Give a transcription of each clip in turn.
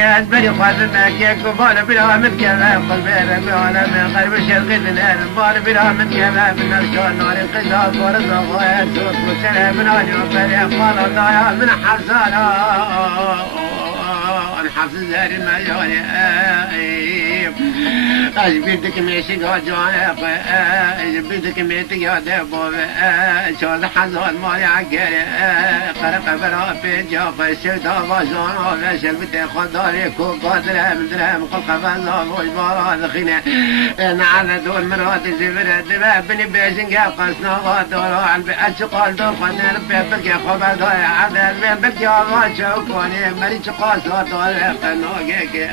بني خادم كيك وبال بلا من كلام قلبي بلا من قلب الشرق النار بال بلا من كلام من الشون نار القلب ورزق ويسوق وسلام من اليوم بلا ضايع من حزانه الحفظ زار المجال أجبدك ماشي قاجعك أجبدك ميتي قاد بوب شال حزان مالي عقاري قرق برا في جاق الشتا بازان شلبت خداري كو قادر مدرم قلق بازان وجبارا دخينة على دول مرات زبرة بني بيجن قصنا غادر عن بأشقال دول خدنا بيبك خبر ضايع عدل بيبك يا الله شوكوني مريش قاسا طول قنوكك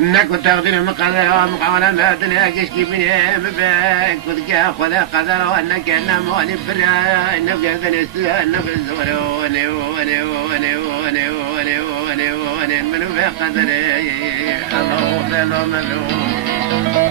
نكو تقدير مقدر مقاولا ما تلاقيش كيف مباك وذكا خذا قدر وانك نموني برا نبقى ذنستان نفس وني وني وني وني وني وني وني من بقدري الله فلو ملو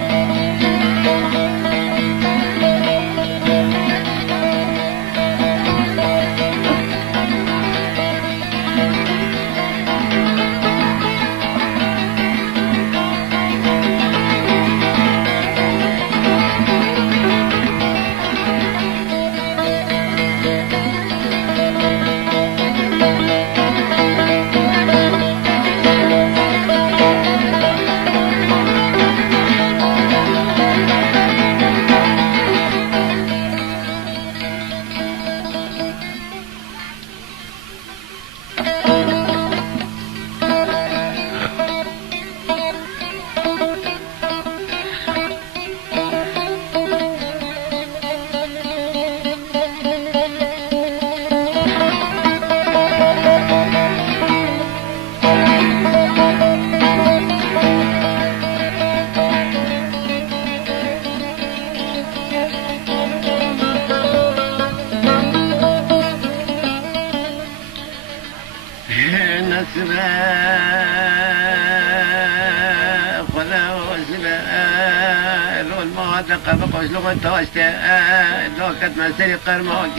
قبقوش لغة توشتا لو كتما سريق قرموك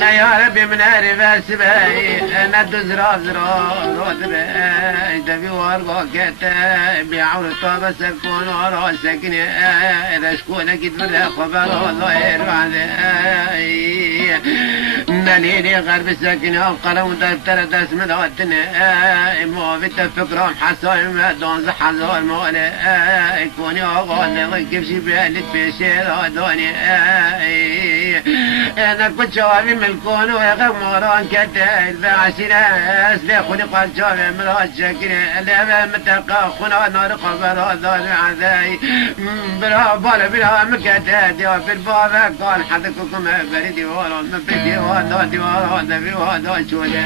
يا ربي من عارف سباي ندو زراب زراب روت باي دبي وارقوك بيعور الطابة سكون ورا سكن إذا شكون أكيد من خبر الله يرعى نليني غرب السكن قلم دفتر دسم دوتنا مو في الفكرة حصايم دون زحزار مولي يكوني أغاني ضيق في بالك في شير دوني أنا كنت شوابي من الكون ويغمران كتايل بعشرة ليخوني قال شوابي من الشكري لما متقى خونا نار قبر ذال عذاي بلا مكتاد يا في الباب قال حدككم بردي ورا من بدي ورا دي ورا دبي ورا شوية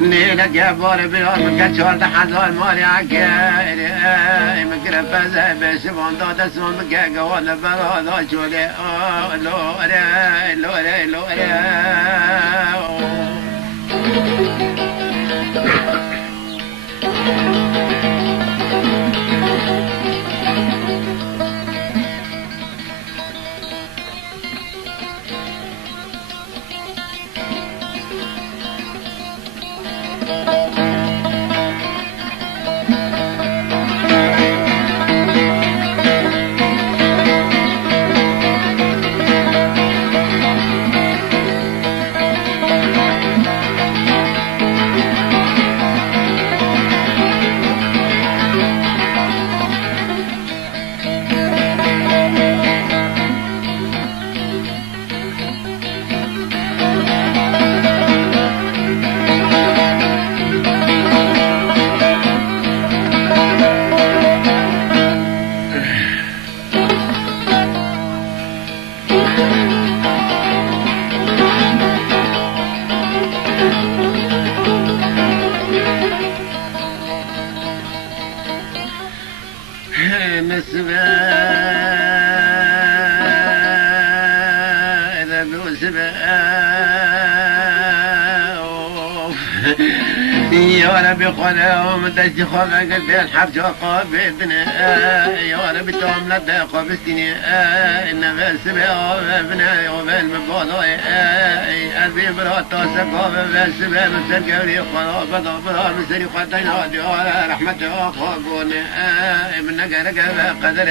نيلك يا بور بلا مكتشور تحزر مالي عكاري مكرف فزاي بشبون دوت اسمه مكاكا ولا برا شوية لوري لوري لوري يا ربي خلاهم دشت خلق الحب شوقا بيدنا يا ربي توم لدقا بستني إنما السبع وابنا وبين ببوضاي قلبي براتا سقا بالسبع مسر قولي خلا بضا بضا مسري قدينا ديار رحمة أخواني من نقرق قدر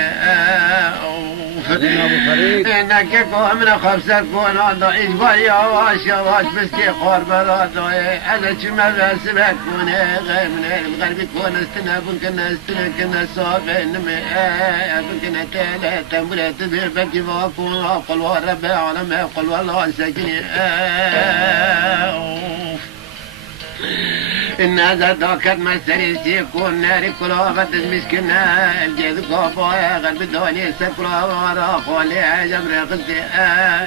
إنك من خمسة كون ضعيف بيا واش مسكي خور برادوي أنا شما بسبع كون غير من الغرب كون استنا كنا صابين كنا ثلاثة ولا تذهب بكي وكون قل ورب العالم قل والله ساكني إن هذا ذاكر ما سريسي يكون ناري كلها المسكنة الجيد كوفا غرب الدنيا سكرا ورا خولي جمر قلتي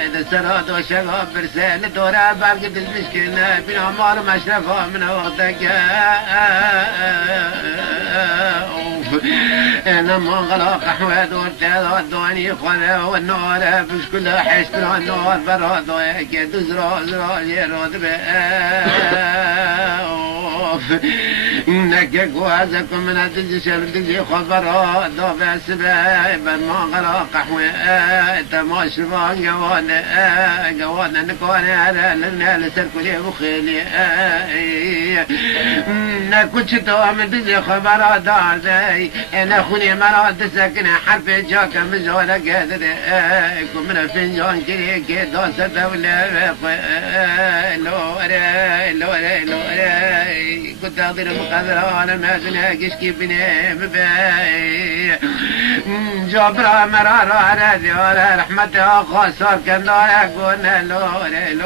إذا سراد وشغاب برسال دورا باب قد المسكنة بين عمار مشرفة من وقتك أنا من غلق أحواد والتضاني خلا والنور فش كلها حيش بلا النور براد ويكيد زرا يرود إنك قوازكم من الدجي شبدجي خبرات ضبع سبايب ما غرق أحوى تماشفان قوانا نكواني على لنا لسركولي وخيلي نكوش توام دجي خبرات دارزي أنا خوني مراد ساكن حرف جاك مزولة قادر يكون من فنجان كريكي دوسة دولة لوري كنت أضير مقدرة أنا ما تناقش كيف بني جبرا مرارة على ذيولا رحمة خاصة كان دورا قلنا لوري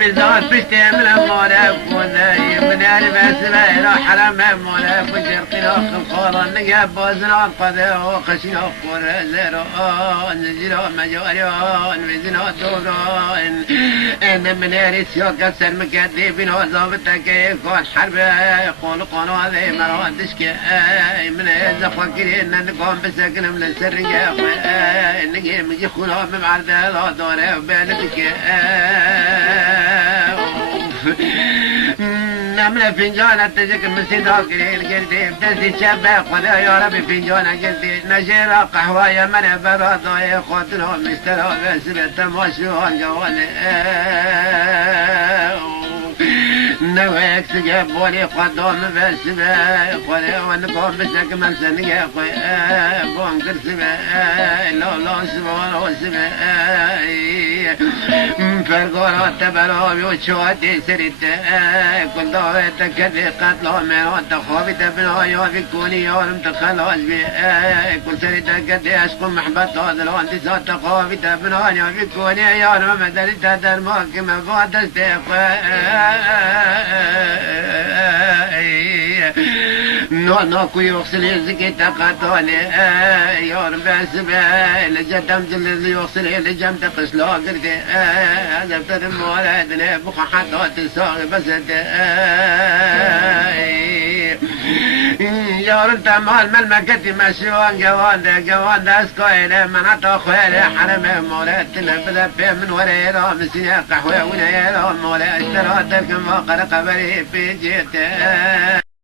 بالذات بشتم لمولك وذاي من البس بيرا حرم مولك وشرقنا خلقورا نقاب وزنا قذا وخشنا قور زرا نزلا مجاريان وزنا دوران ان من الرسيو كسر مكذبين وزابتك يكون حرب يقول قناذي مرادش كاي من الزفاكرين نقوم بسكن من السرية نقيم يخونا بمعرض لا دوري وبالبك نملة فنجانة تجيك مسيدة كريل قلتي بتنسي شبه خدا يا ربي فنجانة قلتي نجيرة قهوة يا من برادة يا خاطرها مشترى بس بتماشوها جوالي نويك سجاب ولي قدوم بس خدا ونقوم بسك من سنقى بوم كرسبة لا سبحانه وسبة فرقورات تبرو وشواتي سريت كل دويتك كذي قتلوا مرات خوفت بنايا في كوني يوم تخلص بي كل سريتك كذي أشق محبط هذا انت صوت خوفت بنايا في كوني يوم مدرت درماك مفاد استيقظ نو كوي يغسل يزكي تقاتولي يوم بسبة لجتم جل يغسل لجم تقشلو قردي هذا بترم ولدنا بخا حتى تساوي بس يا رب تمال من مكتي مشوان جوان اسكويل من اتخويل حرم مولاتنا بذبي من وريرا مسيا قهوه ونيرا مولا اشتراتك ما قرق بري في جيته